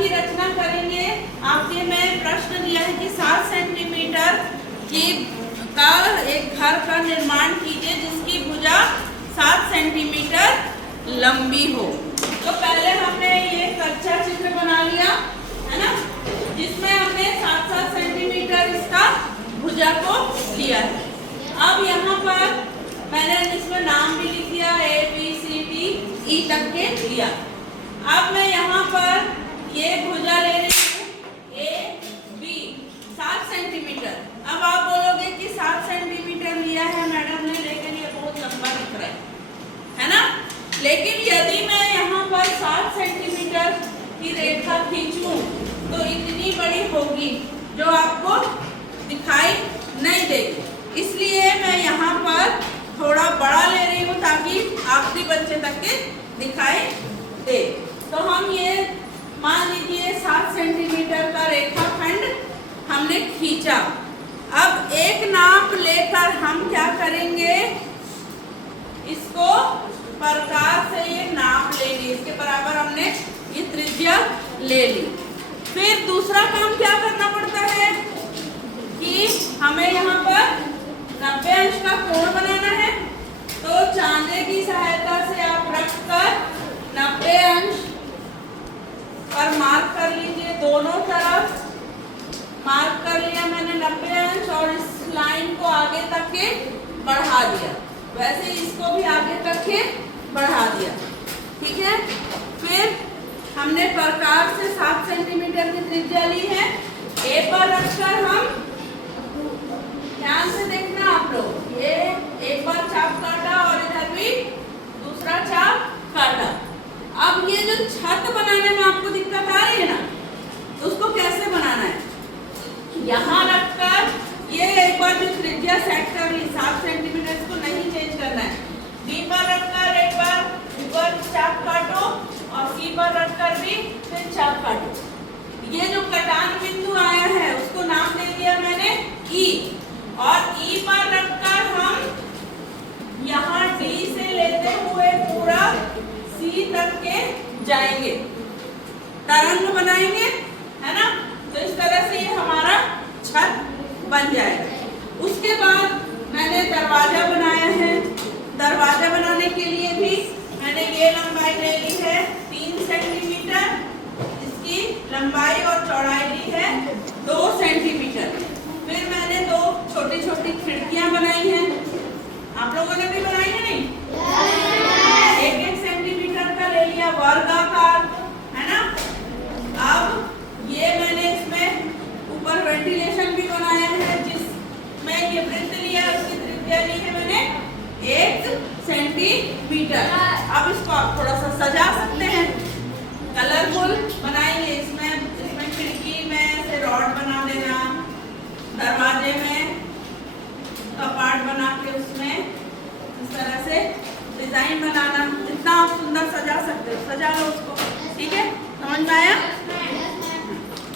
की रचना करेंगे। आपके में प्रश्न दिया है कि 7 सेंटीमीटर की का एक घर का निर्माण कीजिए जिसकी भुजा 7 सेंटीमीटर लंबी हो। तो पहले हमने ये कच्चा चित्र बना लिया है ना, जिसमें हमने 7-7 सेंटीमीटर इसका भुजा को लिया है। अब यहाँ पर मैंने इसमें नाम भी लिख दिया, ABCD E तक के लिया। अब मैं यहाँ पर ये भुजा ले रही हूँ AB 7 सेंटीमीटर। अब आप बोलोगे कि 7 सेंटीमीटर लिया है मैडम ने, लेकिन ये बहुत लंबा दिख रहा है ना। लेकिन यदि मैं यहाँ पर 7 सेंटीमीटर की रेखा खींचूं तो इतनी बड़ी होगी जो आपको दिखाई नहीं देगी, इसलिए मैं यहाँ पर थोड़ा बड़ा ले रही हूँ ताकि आखिरी बच्चे तक के दिखाई दे। तो हम ये मान लीजिए 7 सेंटीमीटर का रेखाखंड हमने खींचा। अब एक नाप लेकर हम क्या करेंगे, इसको प्रकार से ये नाप लेंगे, इसके बराबर हमने ये त्रिज्या ले ली। फिर दूसरा काम क्या करना पड़ता है कि हमें यहाँ पर 90 अंश का कोण बनाना है। तो चांदे की सहायता से आप रखकर 90 अंश पर मार्क कर लीजिए, दोनों तरफ मार्क कर लिया मैंने 90 अंश, और इस लाइन को आगे तक के बढ़ा दिया, वैसे इसको भी आगे तक के बढ़ा दिया, ठीक है। फिर हमने प्रकार से 7 सेंटीमीटर की त्रिज्या ली है। ए पर रखकर हम, ध्यान से देखना आप लोग, ये एक बार चाप काटा और इधर भी दूसरा चाप काटा। अब ये जो छत बनाने में आपको दिक्कत आ रही है ना, तो उसको कैसे बनाना है, यहाँ रखकर ये एक बार जो त्रिज्या सेट कर ली 7 सेंटीमीटर, इसको नहीं चेंज करना है। बी पर रखकर एक बार ऊपर चाप काटो और सी पर रखकर भी फिर चाप काटो। ये जो कटान बिंदु आया है उसको नाम दे दिया मैंने ई, और ई पर रखकर हम यहाँ डी से लेते हुए पूरा सी तक के जाएंगे, तरंग बनाएंगे, है ना। तो इस तरह से ये हमारा छत बन जाएगा। उसके बाद मैंने दरवाजा बनाया है। दरवाजा बनाने के लिए भी मैंने ये लंबाई ले ली है 3 सेंटीमीटर, इसकी लंबाई और चौड़ाई ली है 2 सेंटीमीटर। फिर मैंने 2 छोटी छोटी खिड़कियां बनाई हैं, आप लोगों ने भी बनाई है नहीं? 1-1 सेंटीमीटर का ले लिया वर्गाकार, है ना। अब ये मैंने इसमें ऊपर वेंटिलेशन भी बनाया है, जिसमें ये वृत्त लिया, उसकी त्रिज्या ली है मैंने 1 सेंटीमीटर। अब इसको आप थोड़ा सा सजा सकते हैं, कलरफुल बनाएंगे। इसमें खिड़की में से रॉड बना देना, दरवाजे में कपाट बना के उसमें इस तरह से डिजाइन बनाना, जितना आप सुंदर सजा सकते हो सजा लो उसको, ठीक है। समझ में आया?